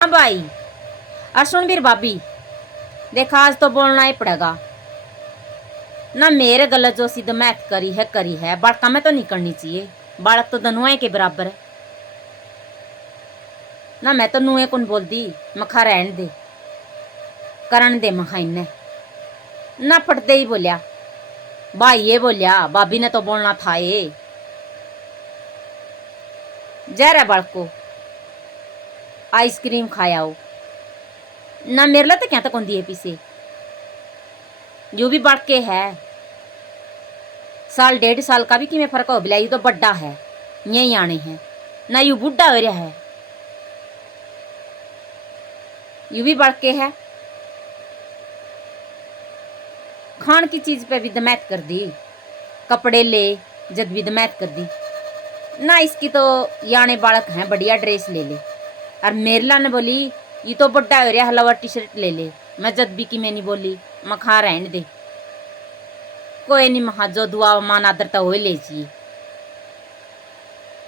हाँ भाई। और सुन बीर भाभी, देखा आज तो बोलना ही पड़ेगा ना। मेरे गलत जो सिद्ध मैथ करी है बालका में तो नहीं करनी चाहिए। बालक तो दनुआ के बराबर है ना। मैं तो नुए कौन बोल दी, मखा रहन दे, करण दे मखा इन्ने ना। फटते ही बोलिया भाई, ये बोलिया भाभी ने तो बोलना था ये। जहर बालक को आइसक्रीम खाया हो ना। मेरे लिए तो क्या तक दिए पीछे जो भी बढ़ के है। साल 1.5 साल का भी कि मैं फर्क हो बिला, ये तो बड्डा है, यही आने हैं ना। यू बुढ़ा हो रहा है, यू भी बढ़ के है। खान की चीज पे भी दमैत कर दी, कपड़े ले जद भी दमैत कर दी ना। इसकी तो याने बालक हैं, बढ़िया ड्रेस ले ले। और मेरला ने बोली ये तो बड्डा हो रहा है, लवर टी शर्ट ले ले। मैं जद भी कि मैं नहीं बोली, मखा रहने दे, कोई नहीं महा जो दुआ मान आदर तो हो ले चाहिए।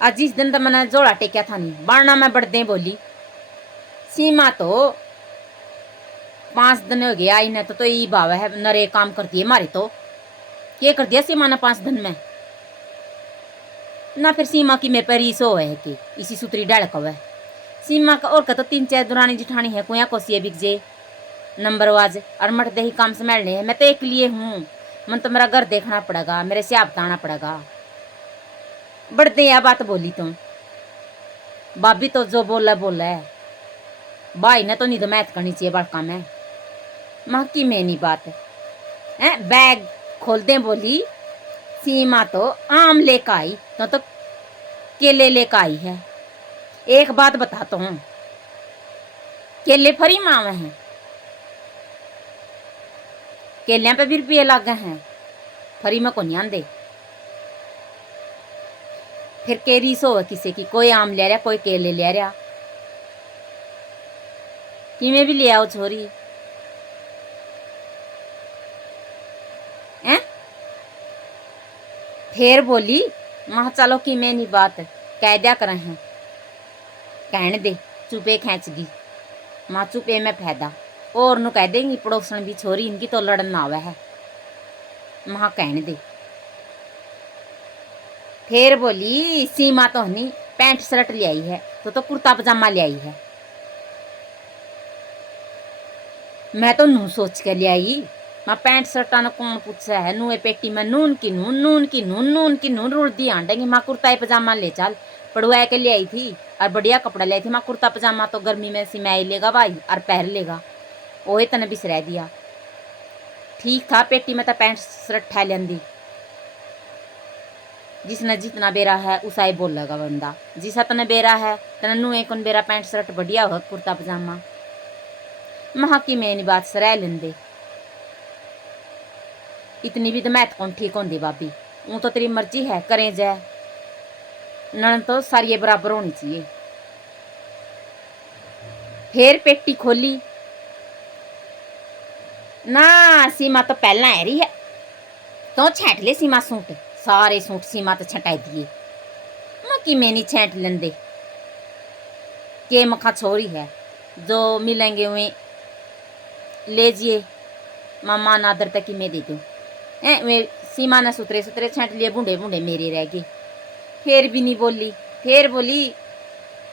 आज जिस दिन तो मैंने जोड़ा टेकिया था नहीं बारना में बढ़ते बोली सीमा तो 5 दिन हो गया आई ने तो ये भाव है नरे काम करती है मारी तो क्या कर दिया सीमा ने 5 दिन में ना। फिर सीमा की मेरे पर रीसो है कि इसी सूत्री डाल कव है सीमा का। और का तो 3-4 दुरानी जिठानी है, कुया कोसी बिक जे नंबरवाज और मट दे ही काम संभालने है। मैं तो एक लिए हूँ, मन तो मेरा घर देखना पड़ेगा, मेरे से बताना पड़ेगा। बढ़ते यह बात बोली तुम भाभी तो जो बोला है भाई ने तो नहीं दमैत करनी चाहिए बड़का में माँ की मेनी बात है। बैग खोलते बोली सीमा तो आम लेकर आई तो केले लेकर आई है। एक बात बताता हूँ, केले फरी मावे हैं, केलियां पे भी रुपये लग गए हैं, फरी में को नहीं आंदे। फिर केरी सो है किसी की, कोई आम ले रहा कोई केले ले रहा, कि मैं भी ले आओ छोरी हैं। फिर बोली मह चलो कि मैं नहीं बात कह दिया करें हैं, कहने दे चुपे खींचगी माँ, चुपे में फायदा। और नु कह देंगी पड़ोसन भी छोरी इनकी तो लड़न ना आवे है, महा कहने दे। फिर बोली सीमा तो नहीं पैंट शर्ट ले आई है तो कुर्ता पजामा ले आई है। मैं तो नू सोच के ले आई, मैं पैंट शर्टा ने कौन पूछा है। नूए पेटी में नून की नून रुड़दी आंडेंगी। माँ कुर्ता पजामा ले चल, पड़ुआ के ले आई थी और बढ़िया कपड़ा ले आई थी। माँ कुर्ता पजामा तो गर्मी में सिमाई लेगा भाई और पहन लेगा, वही तने बिसरा दिया। ठीक था पेटी में तो पैंट शर्ट ठा लेंदी, जिसने जितना बेरा है उसा ही बोलेगा बंदा। जिसा तने बेरा है तने नूए कौन बेरा पैंट शर्ट बढ़िया हो कुर्ता पजामा। महा की मेरी बात सराह लेंदे, इतनी भी तो मैथ कौन ठीक होंदी भाभी। वो तो तेरी मर्जी है, करें जाए नन तो सारी बराबर होनी चाहिए। फिर पेटी खोली ना, सीमा तो पहला है रही है तो छेंट ले सीमा सूट, सारे सूट सीमा तो छटाई दिए। कि मैं नहीं छेंट लेंदे के मखा छोरी है, जो मिलेंगे वे ले जिए मामा नादर तक ही मैं दे दूँ। वे सीमा ने सुतरे छेंट लिए, बूढ़े बूढ़े मेरे रह गए। फिर भी नहीं बोली। फिर बोली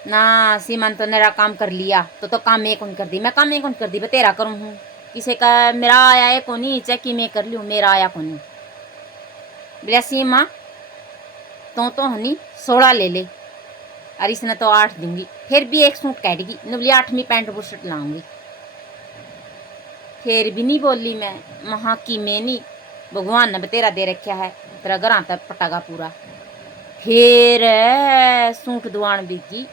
ना सीमा ने तो मेरा काम कर लिया तो काम मैं कौन कर दी। मैं काम मैं कौन कर दी, तेरा करूँ हूँ किसी का मेरा आया है कोनी, चाहे कि मैं कर लूँ मेरा आया कोनी। बोला सीमा तो हनी 16 ले ले और इसने तो 8 दूंगी। फिर भी एक सूट काटेगी, बोली 8वीं पैंट बुशर्ट लाऊंगी। फिर भी नहीं बोली मैं, महा की मैं नहीं, भगवान ने बतेरा दे रखा है तेरा घर तक पटागा पूरा। फिर सूट दुआन बिकी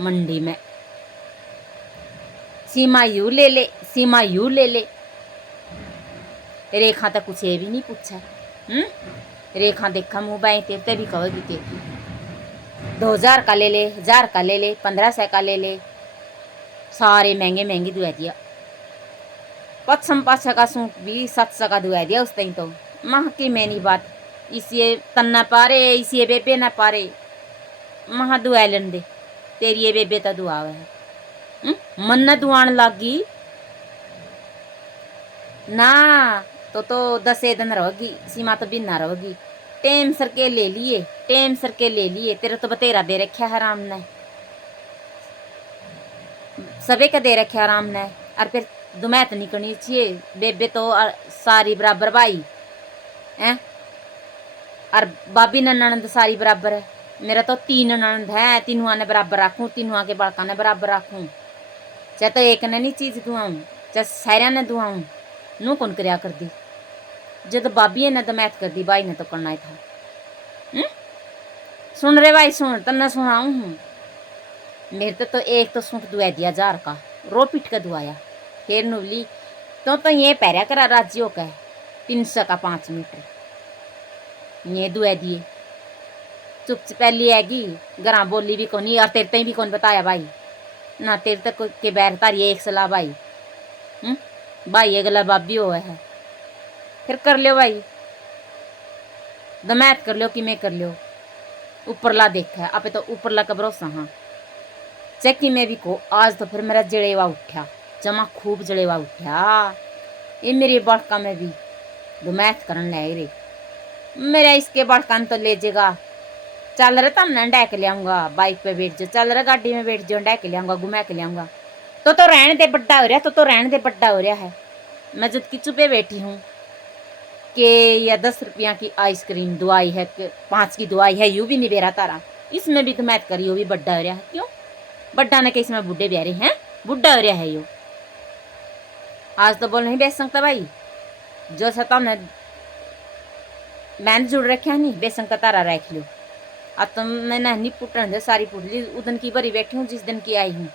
मंडी में, सीमा यू ले ले सीमा यू ले ले। रेखा तक कुछ ये भी नहीं पूछा। रेखा देखा मुँह बाई तेरते भी कहोगी के 2000 का ले ले, 1000 का ले ले, 1500 का ले ले, सारे महंगे महंगे दुआ दिया। 500 का सूट भी 700 का दुआ दिया उस तई तो। माह की मैनी बात, इसी तन ना पारे इसी बेबे ना पारे, महा दुआ लन दे तेरी ये बेबे तो दुआ है। मन न दुआन लागी ना, तो 10 दिन रहोगी सीमा, तो बिना रहोगी। टेम सर के ले लिए, टेम सर के ले लिए, तेरे तो बतेरा दे रखा है राम ने, सबे का दे रखा राम ने। और फिर दुमैत नहीं करनी चाहिए, बेबे तो सारी बराबर भाई हैं, और बाबी ने ननंद सारी बराबर है। मेरा तो 3 ननंद है, तीनों ने बराबर रखूं, तीनों के बालका ने बराबर रखूं, चाहे तो एक ने नहीं चीज दुआऊं, चाहे सारा ने दुआऊं, नू कौन करया कर दी। जब बाबी ने दमैत कर दी, भाई ने तो करना ही था। सुन रे भाई सुन, तन्ने सुनाऊं हूँ। मेरे तो एक तो सूट दुआ दिया 1000 का, रो पीट के दुआया। फिर नुबली तो ये पैरा करा राज्यों का 300 का 5 मीटर, ये दुआ दिए। चुप पहली हैगी गरा बोली भी कौन, और तेरे तई भी कौन बताया भाई ना, तेरे तक के बैर तारी एक सलाह भाई। भाई ये गला बाबी हो है, फिर कर लियो भाई, दमैत कर लियो कि मैं कर लियो, ऊपरला देखा है आपे, तो ऊपरला का भरोसा। हाँ चेकी में भी को आज तो फिर मेरा जड़ेवा उठा, जमा खूब जड़ेवा उठा। ये मेरी बड़का में भी दमैत करन ले रे, मेरा इसके बड़का तो ले जेगा, चल रहे तम ना डैक ले आऊंगा, बाइक पे बैठ जाओ, चल रहे गाड़ी में बैठ जाओ, डैक ले आऊंगा, घुमा के ले आऊंगा। तो रहने दे बड्डा हो रहा, तो रहने दे बड्डा हो रहा है। मैं जब की चुपे बैठी हूँ कि या 10 रुपया की आइसक्रीम दवाई है, 5 की दवाई है, यूं भी नहीं बेरा तारा, इसमें भी तो मैथ करी, वो भी बड्डा हो रहा है। क्यों बड्डा ने, इसमें बुढ़े ब्यारे हैं, बुढ़ा हो रहा है यो। आज तो बोल नहीं बेच सकता भाई, जो सता ने मैंने जुड़ रखा नहीं, बेच सकता तारा रख लो। अब तो मैंने नहीं पुटन दे, सारी पुट ली, उदन की भरी बैठी हूँ जिस दिन की आई हूँ।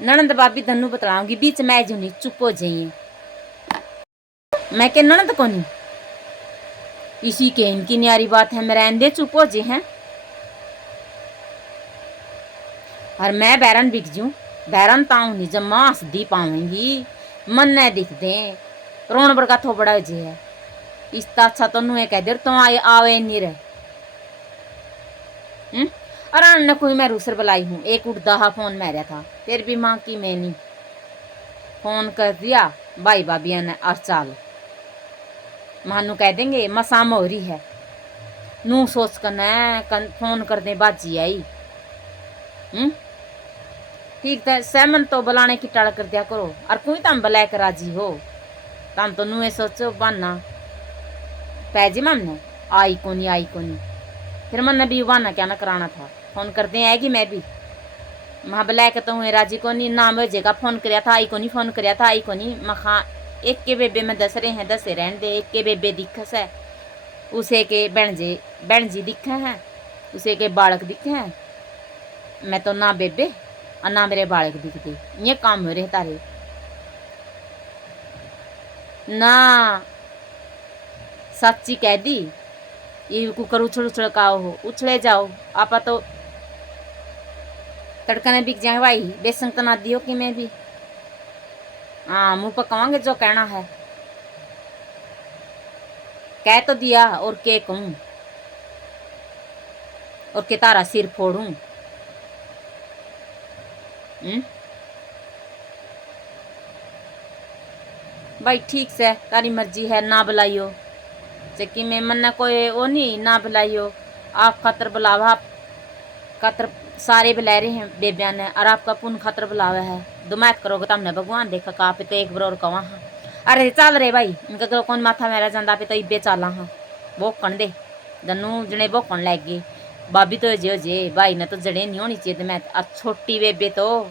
ननंद बाबी धनु बतलाऊंगी, बीच में जो नहीं चुप हो जाइए। मैं के ननंद को नहीं, इसी के इनकी न्यारी बात है, मेरा अंधे चुप हो जे हैं। और मैं बैरन बिक जूं, बैरन ताऊं नहीं, जब मांस दी पाऊंगी, मन न दिख दे, रोन बड़का थोबड़ा जे है। इसता अच्छा तो नुए कह दे तुम आवे नहीं रहे। और अन्य कोई मैं रूसर बुलाई हूँ, एक उड़दा फोन मेरा था, फिर भी माँ की मैंने फोन कर दिया भाई बाबिया ने, और चाल मानू कह देंगे मसाम हो रही है, नू सोच कर फोन कर दे बाजी आई। ठीक है सहमन तो बुलाने की टाड़ कर दिया करो, और कोई तम बुलाए कर राजी हो, तम तो नुए सोचो बहाना पैजे मन आई कोनी, आई कोनी, फिर मन भी बहाना क्या ना कराना था, फोन कर दे आएगी। मैं भी महा बुलाए के तो हुए राजी कोनी, नाम भेजेगा, फोन कराया था आई कोनी, फोन कराया था आई कोनी। मखा एक के बेबे में दस रहे हैं, दसे रहन दे, एक के बेबे दिखस है, उसे के बहन जी दिखे हैं, उसे के बालक दिखे हैं, मैं तो ना बेबे और ना मेरे बालक दिखते, ये काम हो रहे तारे ना। सच्ची कह दी, ये कुकर उछल उछल का हो, उछले जाओ आपा तो तड़का ने बिक जाए भाई, बेसन तो ना दियो कि मैं भी हाँ मुंह पकावांगे जो कहना है, कह तो दिया और के कहूं, और के तारा सिर फोड़ूं। भाई ठीक से तारी मर्जी है, ना बुलाइयो, चक्की में मन कोई वो नहीं, ना बुलाइयो, आप खतर बुलावा, खतर सारे बुला रहे हैं बेबिया ने, और आपका पुन खतर बुलावा है, दुमैत करोगे तो हमने भगवान देखा का पे तो एक बरोर कवा। हाँ अरे चल रे भाई, इनका कौन माथा मेरा जाता पे तो इबे चाला। हाँ भोकन दे दनू जने भोकन लग गए, भाभी तो जे भाई ने तो जड़े नहीं होनी चाहिए, मैं छोटी बेबे तो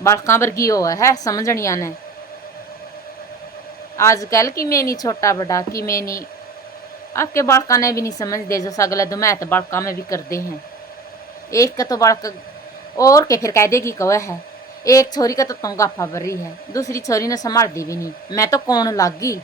बालका वर्गी हो है, समझनिया ने आजकल कि मैं नहीं छोटा बड़ा, कि मैं नहीं, आपके बालका ने भी नहीं समझते, जो सगला दुमैत बालका में भी करते हैं। एक का तो बालक और के फिर कह देगी कवे है, एक छोरी का तो तंगा फबर रही है, दूसरी छोरी ने संभाल दी भी नहीं, मैं तो कौन लागी।